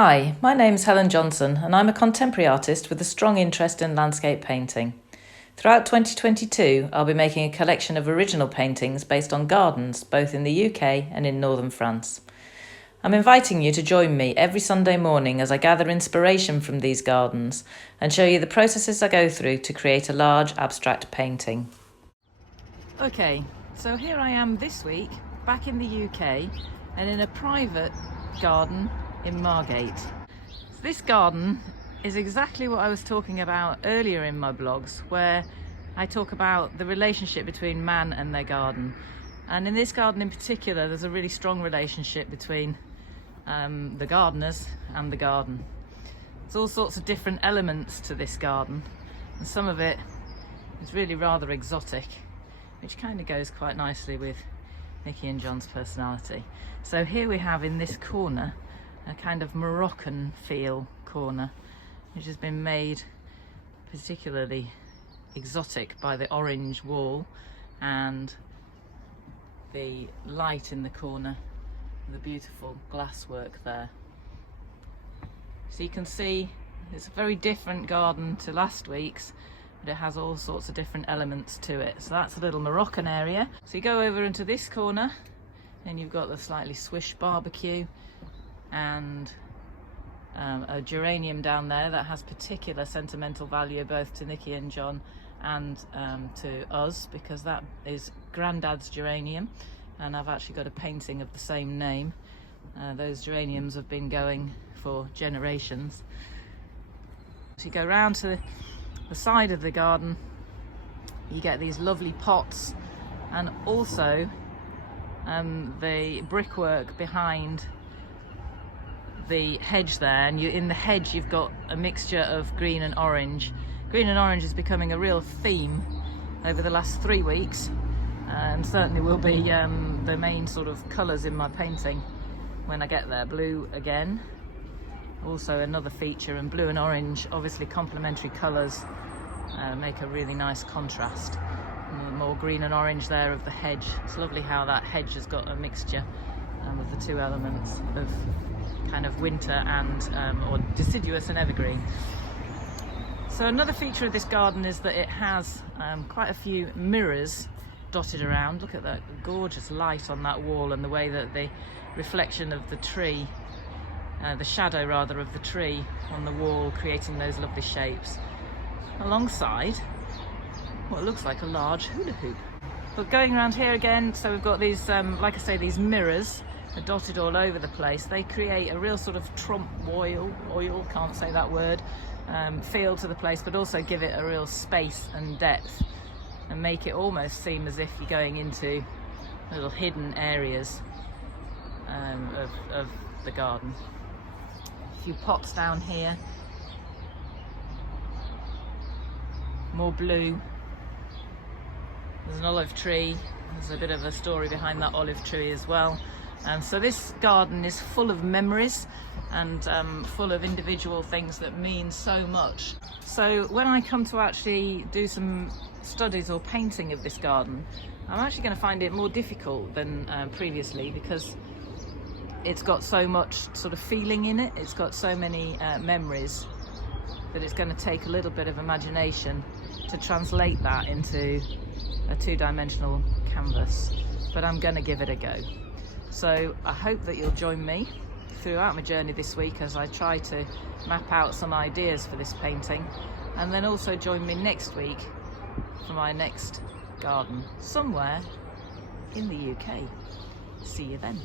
Hi, my name's Helen Johnson and I'm a contemporary artist with a strong interest in landscape painting. Throughout 2022, I'll be making a collection of original paintings based on gardens, both in the UK and in northern France. I'm inviting you to join me every Sunday morning as I gather inspiration from these gardens and show you the processes I go through to create a large abstract painting. Okay, so here I am this week, back in the UK and in a private garden in Margate. So this garden is exactly what I was talking about earlier in my blogs, where I talk about the relationship between man and their garden. And in this garden in particular, there's a really strong relationship between the gardeners and the garden. There's all sorts of different elements to this garden, and some of it is really rather exotic, which kind of goes quite nicely with Nikki and John's personality. So here we have in this corner a kind of Moroccan feel corner, which has been made particularly exotic by the orange wall and the light in the corner, the beautiful glasswork there. So you can see it's a very different garden to last week's, but it has all sorts of different elements to it. So that's a little Moroccan area. So you go over into this corner and you've got the slightly swish barbecue and a geranium down there that has particular sentimental value both to Nikki and John and to us, because that is Grandad's geranium, and I've actually got a painting of the same name. Those geraniums have been going for generations. So you go round to the side of the garden, you get these lovely pots, and also the brickwork behind the hedge there, and in the hedge you've got a mixture of green and orange. Green and orange is becoming a real theme over the last 3 weeks, and certainly will be the main sort of colours in my painting when I get there. Blue again, also another feature, and blue and orange, obviously complementary colours, make a really nice contrast. More green and orange there of the hedge. It's lovely how that hedge has got a mixture of the two elements of kind of winter and or deciduous and evergreen. So another feature of this garden is that it has quite a few mirrors dotted around. Look at that gorgeous light on that wall, and the way that the reflection of the tree, the shadow rather of the tree on the wall, creating those lovely shapes, alongside what looks like a large hula hoop. But going around here again, so we've got these, like I say, these mirrors are dotted all over the place. They create a real sort of trompe oil, can't say that word, feel to the place, but also give it a real space and depth and make it almost seem as if you're going into little hidden areas of the garden. A few pots down here, more blue. There's an olive tree. There's a bit of a story behind that olive tree as well. And so this garden is full of memories and full of individual things that mean so much. So when I come to actually do some studies or painting of this garden, I'm actually going to find it more difficult than previously, because it's got so much sort of feeling in it. It's got so many memories that it's going to take a little bit of imagination to translate that into a two-dimensional canvas, but I'm going to give it a go. So I hope that you'll join me throughout my journey this week as I try to map out some ideas for this painting, and then also join me next week for my next garden somewhere in the UK. See you then.